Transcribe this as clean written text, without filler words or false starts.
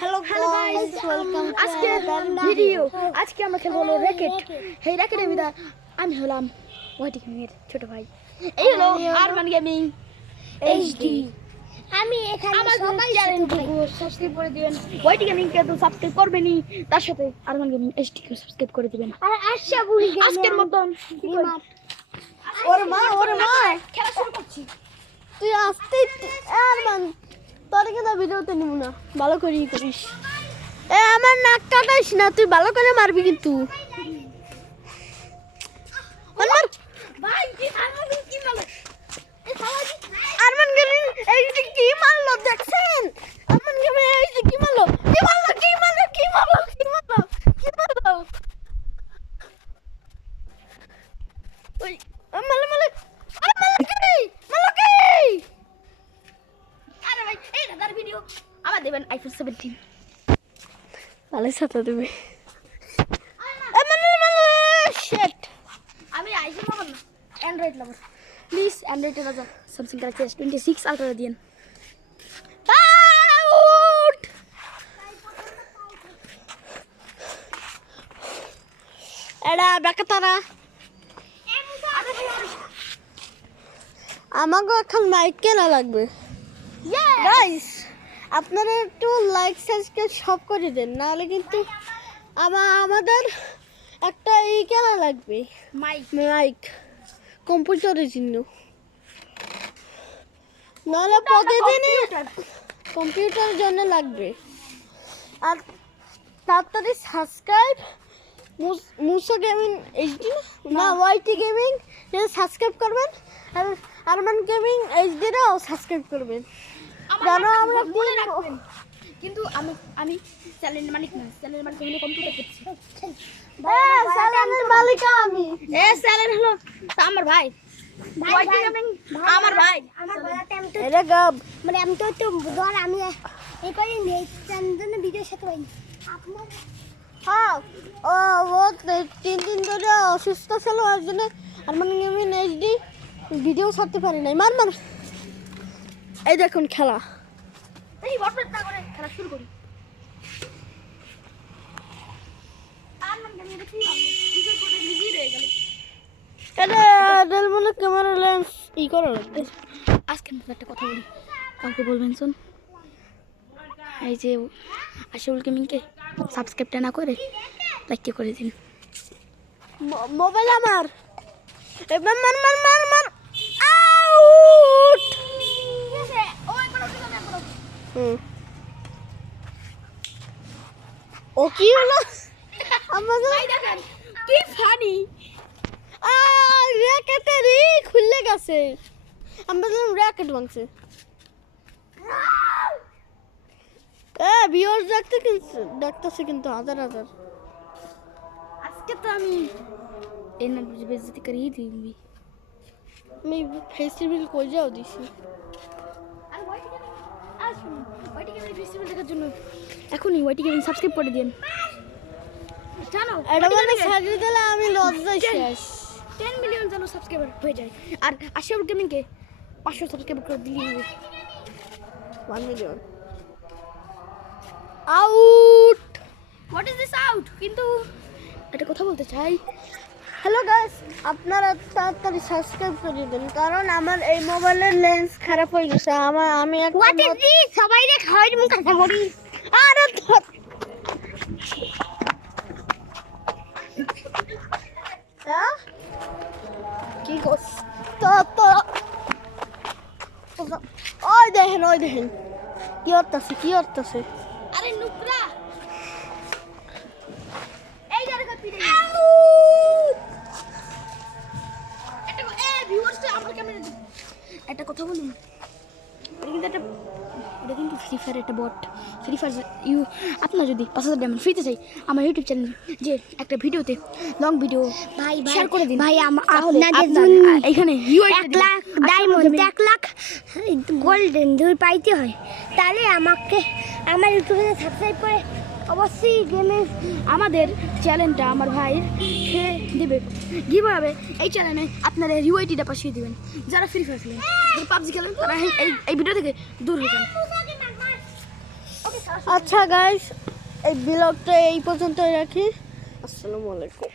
Hello guys, welcome আজকে video. আজকে আমরা খেলবো হলো র‍্যাকেট। এই র‍্যাকেটের ভিতর আমি হলাম ওয়াইটি গেমিং এর ছোট ভাই। এই হলো আরমান গেমিং এইচডি। আমি এখানে সবাই চ্যানেলটিকে সাবস্ক্রাইব করে দিবেন। ওয়াইটি গেমিং কে তো সাবস্ক্রাইব করবেনই, তার সাথে আরমান গেমিং এইচডি কে সাবস্ক্রাইব করে দিবেন। আর আশা করি আজকের মতন ওরে মা খেলা শুরু করছি। তুই আসতে আরমান তোর কিন্তু ভিডিওতে নিব না, ভালো করেই করিস। আমার নাক কাটাইস না, তুই ভালো করে মারবি কিন্তু। ভাই কি আরমান কি মারলো? আরমান গেমিং এই যে কি মারলো দেখছেন? আরমান গেমিং এই যে কি মারলো? কি মারলো? কি মারলো? কি মারলো? কি মারলো? কি মারলো? ওই মারলো মারলো। আরে মারলো কি? মারলো কি? আরে ভাই এই দাদার ভিডিও আবার দেবেন আইফোন 17। ভালো সাথে তুমি। মারলো মারলো শিট। আমি আইফোন লাভার না, অ্যান্ড্রয়েড লাভার। প্লিজ অ্যান্ড্রয়েডের রাজা স্যামসাং গ্যালাক্সি S26 আলট্রা দিন। আউট। এডা বেকাতারা আমাকে এখন মাইক কেনা লাগবে। গাইস আপনারা একটু লাইক সাবস্ক্রাইব সব করে দেন, নাহলে কিন্তু আমাদের একটা ই কেনা লাগবে, মাইক কম্পিউটারের জন্য, নাহলে প্রতিদিনই কম্পিউটারের জন্য লাগবে। আর তাড়াতাড়ি সাবস্ক্রাইব মুসা গেমিং এইচডি না ওয়াইটি গেমিং সাবস্ক্রাইব করবেন, আর আরমান গেমিং এইচডিরাও সাবস্ক্রাইব করবেন। জানো আমরা মনে রাখবেন, কিন্তু আমি চ্যানেলের মালিক না, চ্যানেলের মালিক হলো কম্পিউটার করছি। চ্যানেলের মালিক আমি। চ্যানেল হলো আমার ভাই ওয়াইটি গেমিং, আমার ভাই। এটা গাব মানে আমি তো ধর আমি এই করে নেই জন্য ভিডিওর সাথে পাইনি আপনার হ্যাঁ ও 3 দিন ধরে অসুস্থ ছিল, ওর জন্য আরমান গেমিং এইচডি ভিডিও ছাড়তে পারি নাই। মার মার। এই দেখুন খেলা। এই বটবেট না করে খেলা শুরু করি। আর নাম গেমিং দেখি নিজের করে নিজেই রয়ে গেল। এটা ডেলমনে ক্যামেরা লেন্স ই করো। আজকে আমি একটা কথা বলি, কাউকে বলবেন শোন। এই যে আশাউল গেমিংকে সাবস্ক্রাইবটা না করে লাইক করে দিন। মোবাইল আমার। এবার মার মার মার মার। আউট। ও কি হলো? আমাদের দেখেন কি ফানি। র্যাকেটেরই খুলে গেছে। আমরা বললাম র্যাকেট ভাঙছে। ভিউয়ার্স দেখতেছে কিন্তু হাজার হাজার। আজকে তো আমি এনার বেজতি করিয়ে দিবি। আমি ফেস্টিভ্যাল কই যাও দিছি। আর ওয়াইটি গেমিং আসুন, ওয়াইটি গেমিং ফেস্টিভ্যাল দেখার জন্য এখনই ওয়াইটি গেমিং সাবস্ক্রাইব করে দিন। জানো এটা মানে ছাড়িয়ে দিলে আমি লজ্জায় শেষ। 10 মিলিয়ন যেন সাবস্ক্রাইবার হয়ে যায়। আর আশাউল গেমিংকে 500 সাবস্ক্রাইবার করে দিয়ে দিবে। 1 million. Out. What is this out? কিন্তু একটা কথা বলতে চাই। হ্যালো গাইস, আপনারা তাড়াতাড়ি সাবস্ক্রাইব করে দিন, কারণ আমার এই মোবাইলের লেন্স খারাপ হয়ে গেছে। আমি একটা হোয়াট ইজ দিস সবাই রে খাওয়ার মুখ কথা বলি। আরে ধর। হ্যাঁ কি করছ? তো ওই দেখেন কি হচ্ছে। আরে নুকরা এই জায়গা পিড়ে ভিউয়ার্সটা আমার ক্যামেরা একটা কথা বলুন। এটা কিন্তু ফ্রি ফায়ার একটা বট। ফ্রি ফায়ার আপনার যদি 5000 ডায়মন্ড ফ্রিতে চাই, আমার ইউটিউব চ্যানেল যে একটা ভিডিওতে লং ভিডিও ভাই শেয়ার করে দিন। ভাই আপনাদের এখানে 1 লাখ ডায়মন্ড 1 লাখ গোল্ডেন দুই পাইতে হয়, তাহলে আমাকে আমার ইউটিউবে সাবস্ক্রাইব করে অবশ্যই গেমে আমাদের চ্যানেলটা আমার ভাইয়ের সে দেবে গিভ হবে। এই চ্যানেলে আপনারা ইউআইটিটা পাঠিয়ে দিবেন। যারা ফ্রি ফায়ার খেলেন, যারা পাবজি খেলেন, তারা এই ভিডিও থেকে দূর হয়ে যান। ওকে আচ্ছা গাইস, এই ব্লগটা এই পর্যন্তই রাখি। আসসালামু আলাইকুম।